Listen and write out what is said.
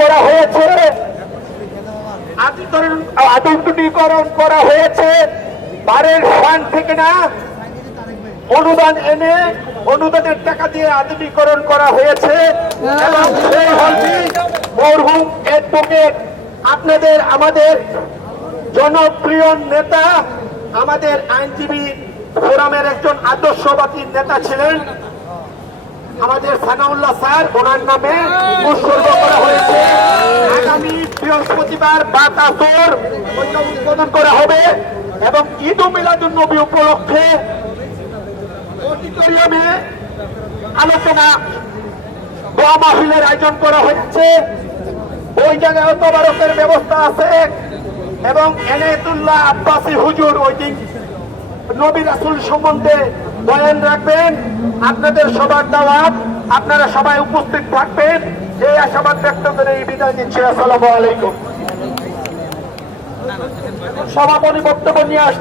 করা হয়েছে, আধুনিকীকরণ করা হয়েছে, বারের ফান্ড থেকে না অনুদান এনে অনুদানের টাকা দিয়ে আধুনিকীকরণ করা হয়েছে এবং সেই হলটি মরহুম অ্যাডভোকেট আপনাদের আমাদের জনপ্রিয় নেতা, আমাদের আইনজীবী ফোরামের একজন আদর্শবাদী নেতা ছিলেন আমাদের সানাউল্লাহ স্যার, ওনার নামে উৎসর্গ করা হয়েছে। আগামী বৃহস্পতিবার 5 আসর উদ্বোধন করা হবে এবং ঈদ মিলাদুন নবী উপলক্ষে অডিটোরিয়ামে আলোচনা দোয়া মাহফিলের আয়োজন করা হয়েছে। ওই জায়গায় তবারকের ব্যবস্থা আছে এবং এনায়েতুল্লাহ আব্বাসী হুজুর ওই দিন নবী রাসূল সম্বন্ধে বয়ান রাখবেন। আপনাদের সবার দাওয়াত, আপনারা সবাই উপস্থিত থাকবেন। এই আশাবাদ ব্যক্ত করে এই বিদায় নিচ্ছি। আসসালামু আলাইকুম। সমাপনী বক্তব্য নিয়ে